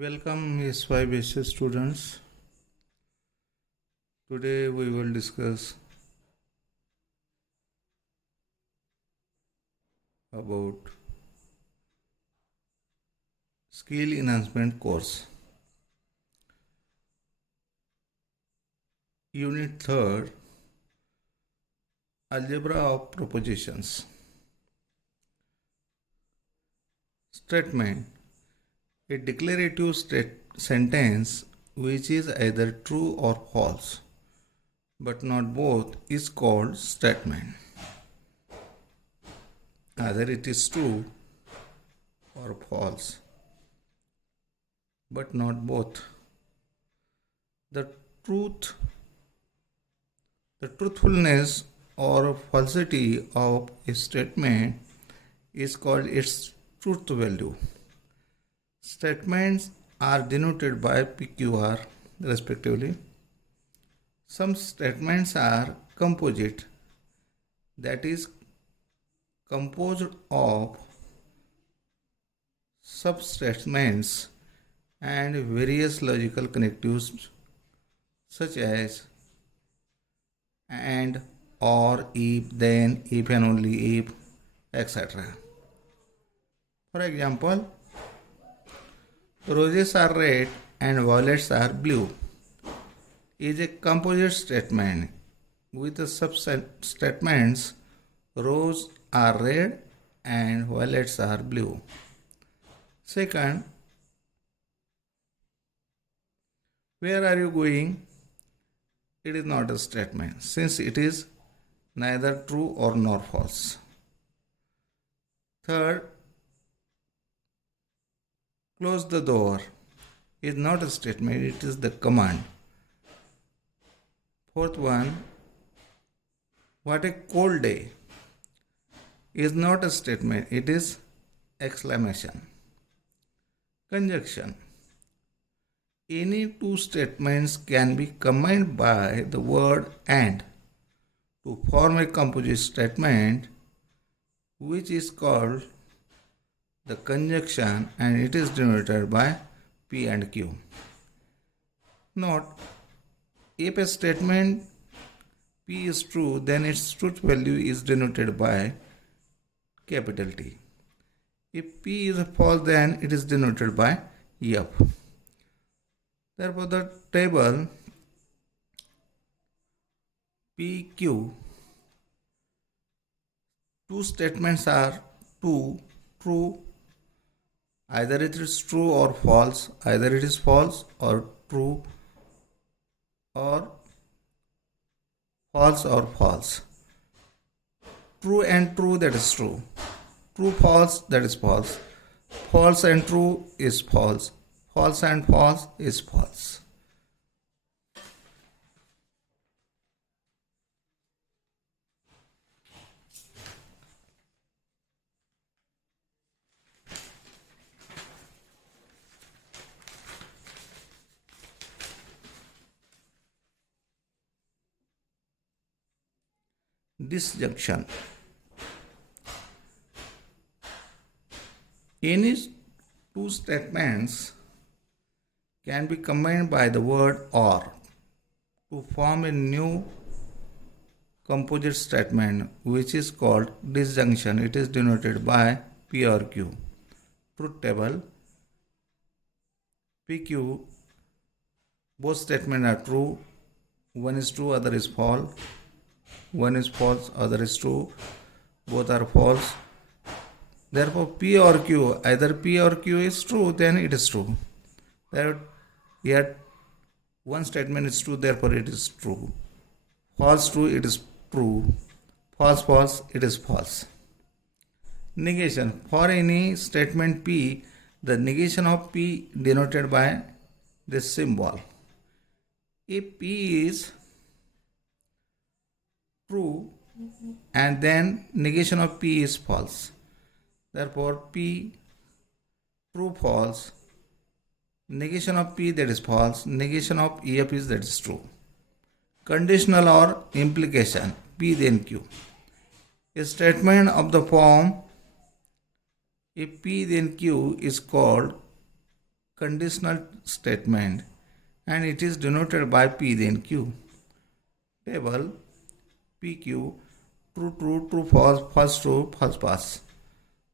Welcome SY students. Today we will discuss about skill enhancement course. Unit 3rd, Algebra of Propositions. Statement: a declarative sentence which is either true or false, but not both, is called statement. Either it is true or false, but not both. The truthfulness or falsity of a statement is called its truth value. Statements are denoted by PQR respectively. Some statements are composite, that is composed of substatements and various logical connectives such as and, or, if, then, if and only if, etc. For example, roses are red and violets are blue is a composite statement with the substatements roses are red and violets are blue. Second, where are you going? It is not a statement since it is neither true or nor false. Third, close the door is not a statement, it is the command. Fourth one, what a cold day is not a statement, it is exclamation. Conjunction: any two statements can be combined by the word and to form a composite statement which is called the conjunction, and it is denoted by P and Q. Note, if a statement P is true, then its truth value is denoted by capital T. If P is false, then it is denoted by F. Therefore, the table PQ, two statements are true, either it is true or false, either it is false or true, or false or false. True and true, that is true. True false, that is false. False and true is false. False and false is false. Disjunction: any two statements can be combined by the word or to form a new composite statement which is called disjunction. It is denoted by P or Q. Truth table PQ, both statements are true. One is true, other is false. One is false, other is true. Both are false. Therefore, P or Q, either P or Q is true, then it is true. Yet, one statement is true, therefore it is true. False, true, it is true. False, false, it is false. Negation: for any statement P, the negation of P denoted by this symbol. If P is true and then negation of P is false. Therefore, P true false, negation of P, that is false, negation of EF is, that is true. Conditional or implication: P then Q. A statement of the form if P then Q is called conditional statement and it is denoted by P then Q. Table PQ, true, true, true, false, true, false, false.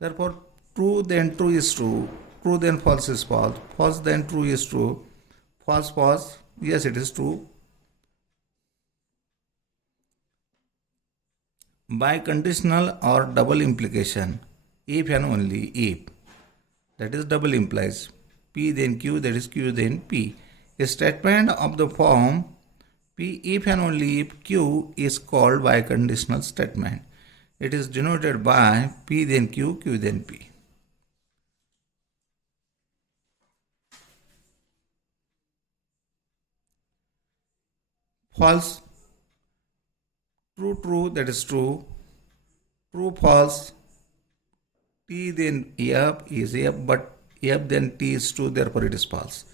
Therefore, true then true is true, true then false is false, false then true is true, false, false, yes it is true. By conditional or double implication, if and only if, that is double implies P then Q, that is Q then P. A statement of the form P if and only if Q is called by conditional statement. It is denoted by P then Q, Q then P. False, true, true, that is true, true, false, T then F is F, but F then T is true, therefore it is false.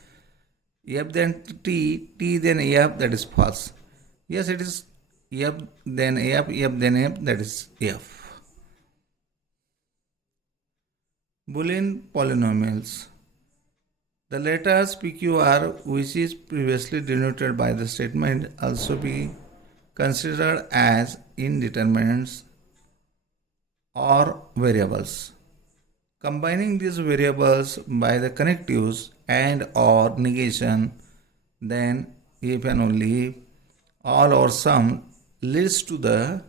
F then T, T then F, that is false. Yes, it is F then F, F then F, that is F. Boolean polynomials. The letters PQR, which is previously denoted by the statement, also be considered as indeterminates or variables. Combining these variables by the connectives and or negation, then if and only if, all or some, leads to the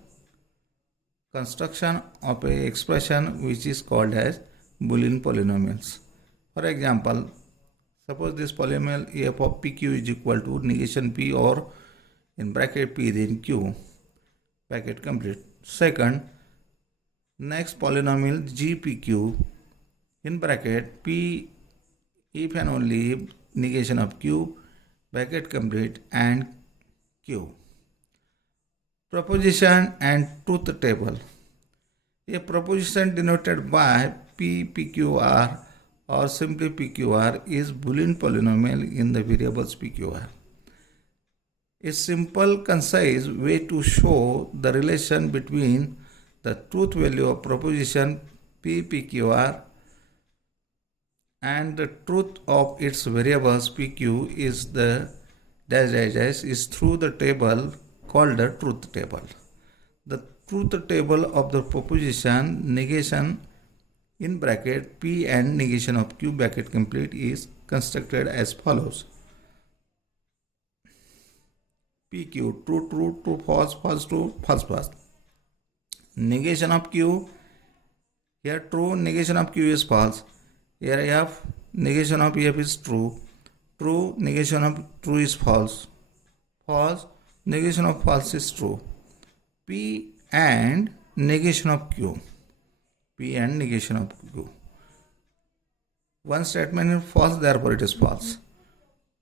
construction of a expression which is called as Boolean polynomials. For example, suppose this polynomial f of pq is equal to negation p or in bracket p then q, bracket complete. Second, next polynomial gpq in bracket p if and only if negation of q, bracket complete, and q. Proposition and truth table. A proposition denoted by p, pqr or simply pqr is Boolean polynomial in the variables pqr. A simple, concise way to show the relation between the truth value of proposition p, pqr and the truth of its variables pq is the dash dash dash is through the table called the truth table. The truth table of the proposition negation in bracket p and negation of q, bracket complete, is constructed as follows. PQ, true, true, true, false, false, true, false, false. Negation of q, here true, negation of q is false. Here f, negation of f is true, true, negation of true is false, false, negation of false is true. P and negation of q, P and negation of q. One statement is false, therefore it is false.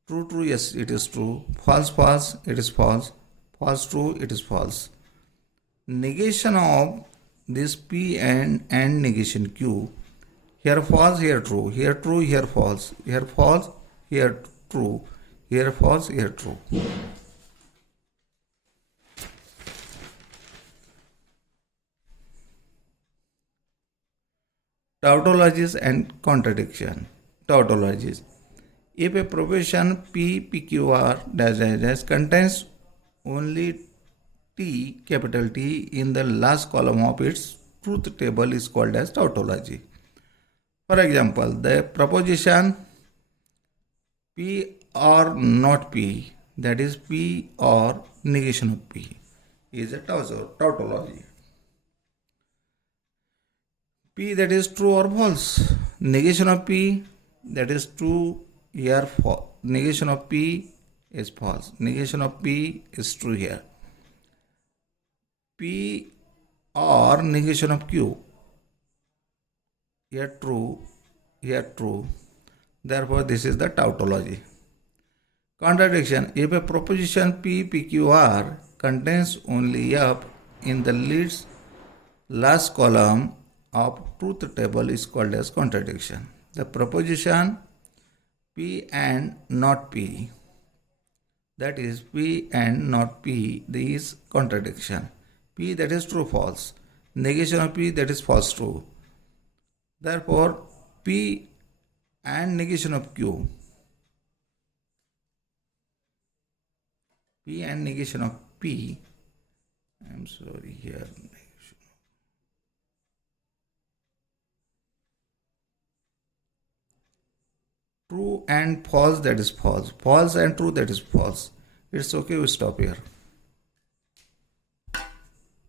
True, true, yes, it is true. False, false, it is false. False, true, it is false. Negation of this P and negation Q. Here false, here true. Here true, here false. Here false, here true. Here false, here true. Tautologies and contradiction. Tautologies. If a proposition P, PQR dash dash dash contains only T, capital T, in the last column of its truth table is called as tautology. For example, the proposition P or not P, that is P or negation of P, is a tautology. P, that is true or false. Negation of P, that is true, here negation of P is false. Negation of P is true here. P or negation of Q, here true, here true. Therefore, this is the tautology. Contradiction. If a proposition P, PQR contains only F in the last column of truth table is called as contradiction. The proposition P and not P, that is P and not P, this is contradiction. P, that is true, false. Negation of P, that is false, true. Therefore, P and negation of Q. P and negation of P. I'm sorry here. True and false, that is false. False and true, that is false. It's okay, we stop here.